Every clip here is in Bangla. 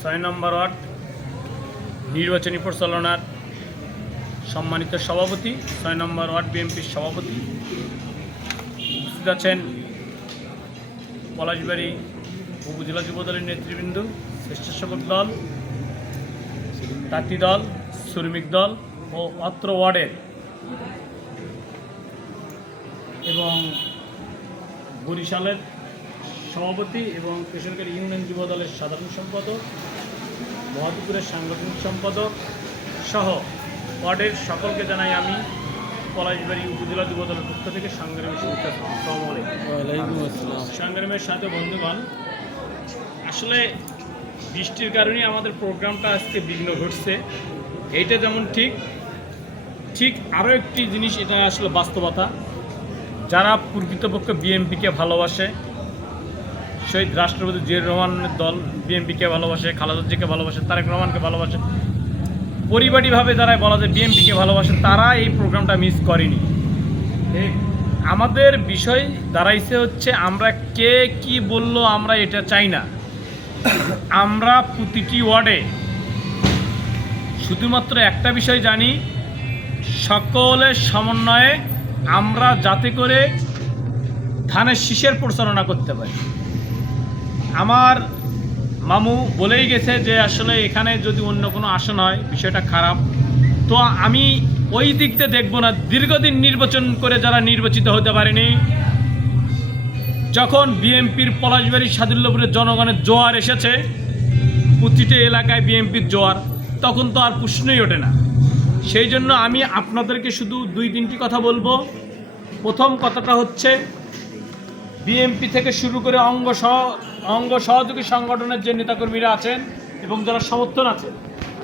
ছয় নম্বর ওয়ার্ড, নির্বাচনী পরিচালনার সম্মানিত সভাপতি, ছয় নম্বর ওয়ার্ড বিএনপির সভাপতি উপস্থিত আছেন পলাশবাড়ি উপজেলা যুবদলের নেতৃবৃন্দ, স্বেচ্ছাসেবক দল তাঁতি দল, শ্রমিক দল ও অত্র ওয়ার্ডের। এবং বরিশালের সভাপতি এবং কিশোরগঞ্জ ইউনিয়ন যুব দলের সাধারণ সম্পাদক মহাদুপুরের সাংগঠনিক সম্পাদক সহ ওয়ার্ডের সকলকে জানাই আমি পলাশবাড়ি উপজেলা যুব দলের পক্ষ থেকে সংগ্রামী শুভেচ্ছা সংগ্রামের সাথে বন্ধুগণ আসলে বৃষ্টির কারণে আমাদের প্রোগ্রামটা আজকে বিঘ্ন ঘটছে। এইটা যেমন ঠিক ঠিক আরও একটি জিনিস এটা আসলে বাস্তবতা। যারা প্রকৃতপক্ষে বিএনপিকে ভালোবাসে শহীদ রাষ্ট্রপতি জিয়াউর রহমানের দল, বিএনপিকে ভালোবাসে খালেদাজিকে ভালোবাসে, তারেক রহমানকে ভালোবাসে। পরিবারীভাবে যারা বলা যায় বিএনপিকে ভালোবাসে, তারা এই প্রোগ্রামটা মিস করেনি। আমাদের বিষয় দাঁড়াইছে হচ্ছে আমরা কে কি বলল আমরা এটা চাই না। আমরা প্রতিটি ওয়ার্ডে শুধুমাত্র একটা বিষয় জানি, সকলের সমন্বয়ে আমরা যাতে করে ধানের শীষের প্রচারণা করতে পারি। আমার মামু বলেই গেছে যে আসলে এখানে যদি অন্য কোনো আসন হয়, বিষয়টা খারাপ। তো আমি ওই দিক দিয়ে দেখব না। দীর্ঘদিন নির্বাচন করে যারা নির্বাচিত হতে পারেনি, যখন বিএনপির পলাশবাড়ি সাদুল্যপুরের জনগণের জোয়ার এসেছে, প্রতিটি এলাকায় বিএনপির জোয়ার, তখন তো আর প্রশ্নই ওঠে না। সেই জন্য আমি আপনাদেরকে শুধু দুই তিনটি কথা বলব। প্রথম কথাটা হচ্ছে, বিএনপি থেকে শুরু করে অঙ্গ সহ অঙ্গ সহযোগী সংগঠনের যে নেতাকর্মীরা আছেন এবং যারা সমর্থন আছে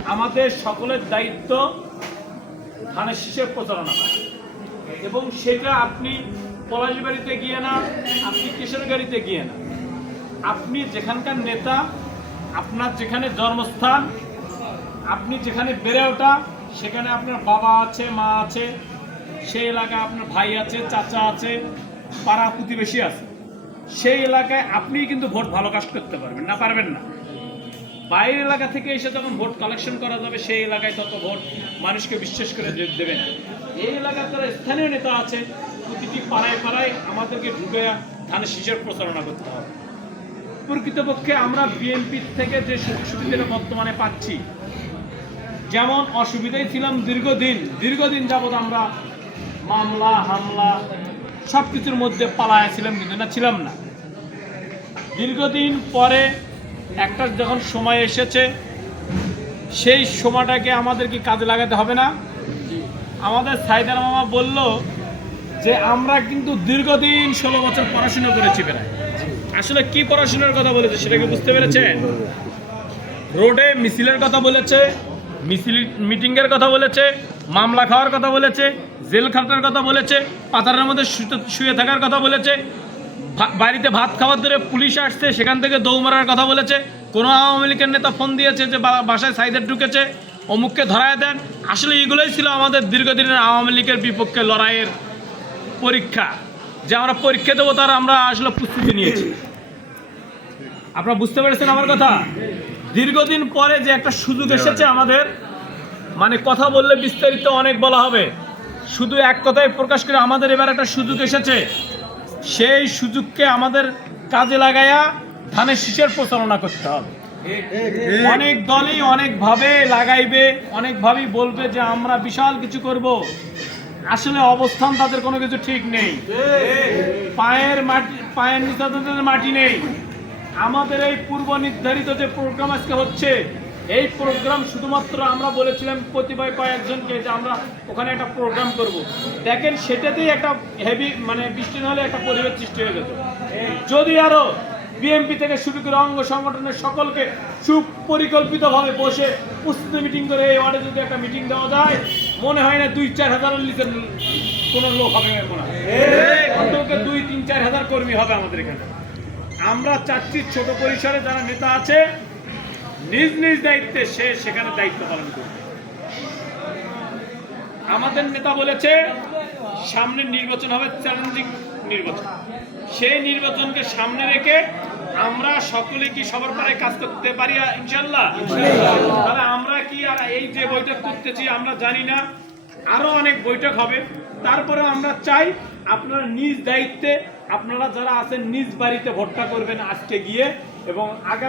আমাদের সকলের দায়িত্ব ধানের শীষের প্রচারণা। এবং সেটা আপনি পলাশবাড়িতে গিয়ে না, আপনি কিশোর কিশোরগাড়িতে গিয়ে না আপনি যেখানকার নেতা, আপনার যেখানে জন্মস্থান, আপনি যেখানে বেড়ে ওঠা, সেখানে আপনার বাবা আছে, মা আছে, সেই এলাকায় আপনার ভাই আছে, চাচা আছে, পাড়া প্রতিবেশী আছে সেই এলাকায় আপনি কিন্তু ভোট ভালো কাজ করতে পারবেন, না পারবেন না। বাইরের এলাকা থেকে এসে যখন ভোট কালেকশন করা যাবে, সেই এলাকায় তত ভোট মানুষকে বিশ্বাস করে দে- দেবেন এই এলাকার যারা স্থানীয় নেতা আছে, প্রতিটি পাড়ায় পাড়ায় আমাদেরকে ঢুকে ধানের শীষের প্রচারণা করতে হবে। প্রকৃতপক্ষে আমরা বিএনপির থেকে যে সুযোগ সুবিধাটা বর্তমানে পাচ্ছি, যেমন অসুবিধায় ছিলাম দীর্ঘদিন। দীর্ঘদিন যাবৎ আমরা মামলা, হামলা সব কিছুর মধ্যে পালায়া ছিলাম কিন্তু না, ছিলাম না। দীর্ঘদিন পরে একটা যখন সময় এসেছে, সেই সময়টাকে আমাদের কি কাজে লাগাতে হবে না। আমাদের সাইদার মামা বলল যে, আমরা কিন্তু দীর্ঘদিন ষোলো বছর পড়াশোনা করেছি প্রায়। আসলে কি পড়াশোনার কথা বলেছে সেটাকে বুঝতে পেরেছেন রোডে মিছিলের কথা বলেছে, মিছিল মিটিংয়ের কথা বলেছে, মামলা খাওয়ার কথা বলেছে জেল খাটার কথা বলেছে পাতারের মধ্যে শুয়ে থাকার কথা বলেছে বাড়িতে ভাত খাওয়ার ধরে পুলিশ আসছে, সেখান থেকে দৌ মারার কথা বলেছে। কোনো আওয়ামী লীগের নেতা ফোন দিয়েছে যে বাসায় সাইদের ঢুকেছে, অমুককে ধরায় দেন। আসলে এগুলোই ছিল আমাদের দীর্ঘদিনের আওয়ামী লীগের বিপক্ষে লড়াইয়ের পরীক্ষা। যে আমরা পরীক্ষা দেবো, তার আমরা আসলে প্রস্তুতি নিয়েছি। আপনারা বুঝতে পেরেছেন আমার কথা? দীর্ঘদিন পরে যে একটা সুযোগ এসেছে আমাদের মানে কথা বললে বিস্তারিত অনেক বলা হবে। শুধু এক কথায় প্রকাশ করে আমাদের এবার একটা সুযোগ এসেছে। সেই সুযোগকে আমাদের কাজে লাগাইয়া ধানের শীষের প্রচারণা করতে হবে। অনেক দলই অনেকভাবে লাগাইবে, অনেকভাবেই বলবে যে আমরা বিশাল কিছু করব। আসলে অবস্থান তাদের কোনো কিছু ঠিক নেই। পায়ের মাটি, পায়ের নিচে মাটি নেই। আমাদের এই পূর্ব নির্ধারিত যে প্রোগ্রাম আজকে হচ্ছে এই প্রোগ্রাম শুধুমাত্র আমরা বলেছিলাম প্রতিভায় কয়েকজনকে যে আমরা ওখানে একটা প্রোগ্রাম করব। দেখেন, সেটাতেই একটা হেভি মানে বৃষ্টি না হলে একটা পরিবেশ সৃষ্টি হয়ে যেত। যদি আরও বিএমপি থেকে শুরু করে অঙ্গ সংগঠনের সকলকে সুপরিকল্পিতভাবে বসে প্রস্তুতি মিটিং করে এই ওয়ার্ডে যদি একটা মিটিং দেওয়া যায়, মনে হয় না দুই চার হাজারের লিখে কোনো লোক হবে অন্তত দুই, তিন, চার হাজার কর্মী হবে আমাদের এখানে। আমরা চাচ্ছি ছোট পরিসরে যারা নেতা আছে নিজ নিজ দায়িত্বে সে সেখানে দায়িত্ব পালন করবে। আমাদের নেতা বলেছে সামনের নির্বাচন হবে চ্যালেঞ্জিং নির্বাচন। সেই নির্বাচনকে সামনে রেখে আমরা সকলে কি সবার পারে কাজ করতে পারি ইনশাল্লাহ তাহলে আমরা কি আর এই যে বৈঠক করতেছি আমরা জানি না। আরও অনেক বৈঠক হবে। তারপরে আমরা চাই আপনারা নিজ দায়িত্বে আপনারা যারা আছেন নিজ বাড়িতে ভোটটা করবেন আজকে গিয়ে এবং আগামী